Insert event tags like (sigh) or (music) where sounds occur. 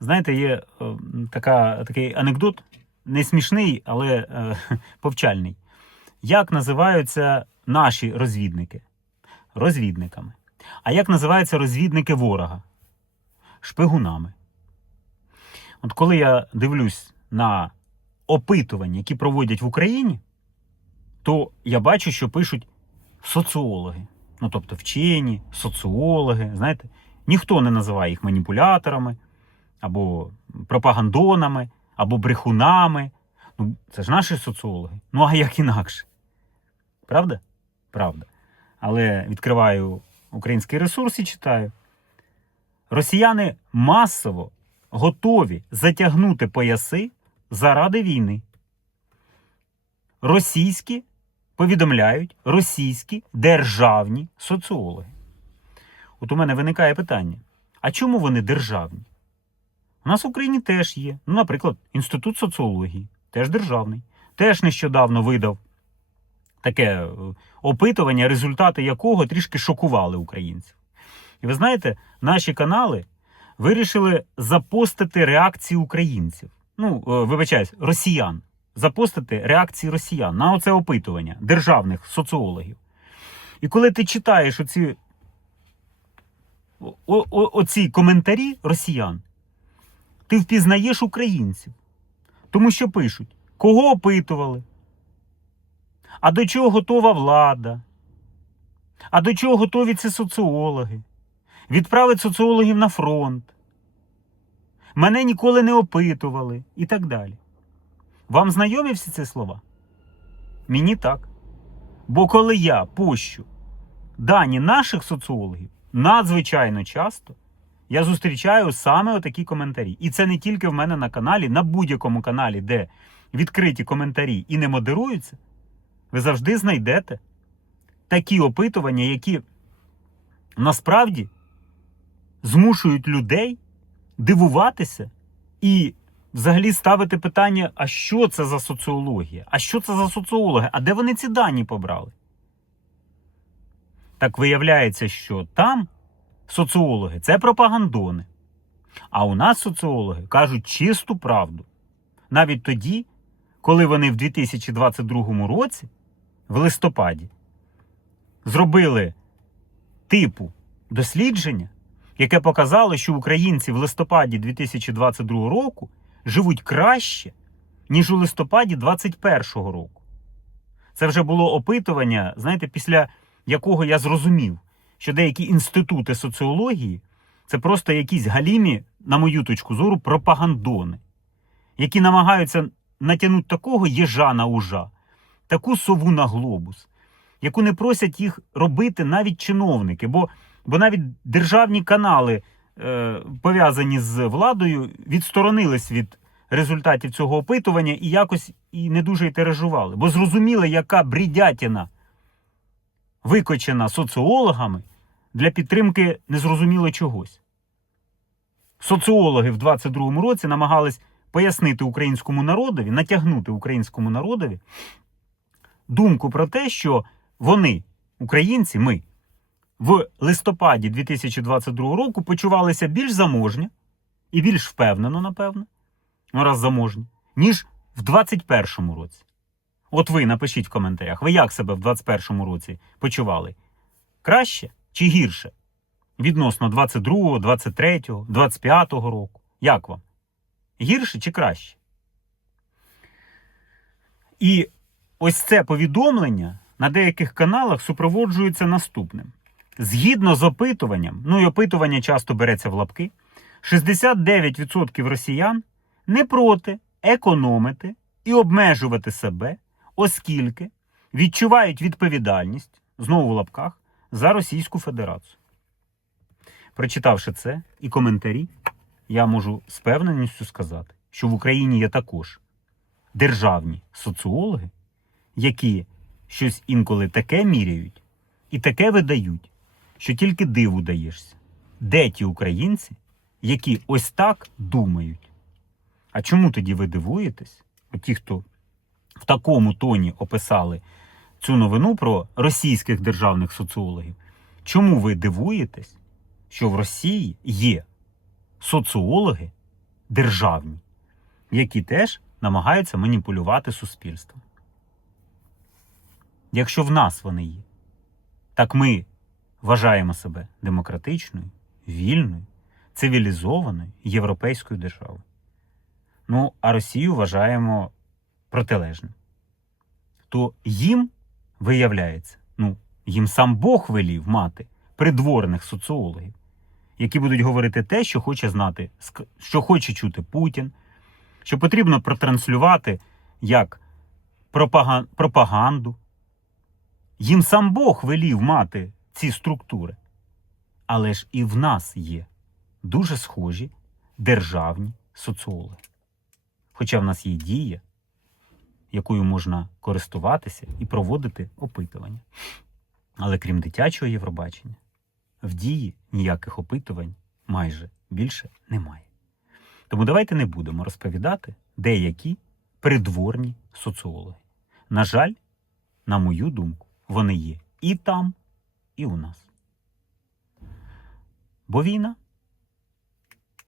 Знаєте, є е, така, такий анекдот, не смішний, але е, (laughs) повчальний. Як називаються наші розвідники? Розвідниками. А як називаються розвідники ворога? Шпигунами. От коли я дивлюсь на опитування, які проводять в Україні, то я бачу, що пишуть соціологи. Ну, тобто вчені, соціологи, знаєте, ніхто не називає їх маніпуляторами, або пропагандонами, або брехунами. Ну, це ж наші соціологи. Ну, а як інакше? Правда? Правда. Але відкриваю український ресурс і читаю. Росіяни масово готові затягнути пояси заради війни. Російські повідомляють російські державні соціологи. От у мене виникає питання: а чому вони державні? У нас в Україні теж є. Ну, наприклад, Інститут соціології, теж державний, теж нещодавно видав таке е, опитування, результати якого трішки шокували українців. І ви знаєте, наші канали вирішили запостити реакції українців. Ну, е, вибачаюсь, росіян. Запостити реакції росіян на оце опитування державних соціологів. І коли ти читаєш оці, о, о, оці коментарі росіян, ти впізнаєш українців. Тому що пишуть, кого опитували, а до чого готова влада, а до чого готові ці соціологи, відправить соціологів на фронт. Мене ніколи не опитували і так далі. Вам знайомі всі ці слова? Мені так. Бо коли я пощу дані наших соціологів надзвичайно часто, я зустрічаю саме отакі коментарі. І це не тільки в мене на каналі, на будь-якому каналі, де відкриті коментарі і не модеруються, ви завжди знайдете такі опитування, які насправді змушують людей дивуватися і взагалі ставити питання: а що це за соціологія? А що це за соціологи? А де вони ці дані побрали? Так виявляється, що там соціологи це пропагандони. А у нас соціологи кажуть чисту правду. Навіть тоді, коли вони в 2022 році, в листопаді, зробили типу дослідження, яке показало, що українці в листопаді 2022 року живуть краще, ніж у листопаді 2021 року. Це вже було опитування, знаєте, після якого я зрозумів, що деякі інститути соціології це просто якісь галімі, на мою точку зору, пропагандони, які намагаються натягнути такого єжа на ужа, таку сову на глобус, яку не просять їх робити навіть чиновники, бо, бо навіть державні канали, е, пов'язані з владою, відсторонились від результатів цього опитування і якось і не дуже й тиражували, бо зрозуміли, яка брідятіна викочена соціологами для підтримки незрозуміло чогось. Соціологи в 22-му році намагались пояснити українському народові, натягнути українському народові думку про те, що вони, українці, ми, в листопаді 2022 року почувалися більш заможні і більш впевнено, напевно, ну раз заможні, ніж в 2021 році. От ви напишіть в коментарях, ви як себе в 2021 році почували? Краще чи гірше? Відносно 22, 23, 25 року. Як вам? Гірше чи краще? І ось це повідомлення на деяких каналах супроводжується наступним. Згідно з опитуванням, ну і опитування часто береться в лапки, 69% росіян не проти економити і обмежувати себе, оскільки відчувають відповідальність, знову в лапках, за Російську Федерацію. Прочитавши це і коментарі, я можу з певненістю сказати, що в Україні є також державні соціологи, які щось інколи таке міряють і таке видають, що тільки диву даєшся. Де ті українці, які ось так думають? А чому тоді ви дивуєтесь? Ті, хто в такому тоні описали цю новину про російських державних соціологів, чому ви дивуєтесь, що в Росії є соціологи, державні, які теж намагаються маніпулювати суспільством. Якщо в нас вони є, так ми вважаємо себе демократичною, вільною, цивілізованою європейською державою. Ну, а Росію вважаємо протилежним. То їм виявляється, ну, їм сам Бог велів мати придворних соціологів, які будуть говорити те, що хоче знати, що хоче чути Путін, що потрібно протранслювати як пропаганду. Їм сам Бог велів мати ці структури. Але ж і в нас є дуже схожі державні соціологи. Хоча в нас є дія, якою можна користуватися і проводити опитування. Але крім дитячого Євробачення, в дії ніяких опитувань майже більше немає. Тому давайте не будемо розповідати деякі придворні соціологи. На жаль, на мою думку, вони є і там, і у нас. Бо війна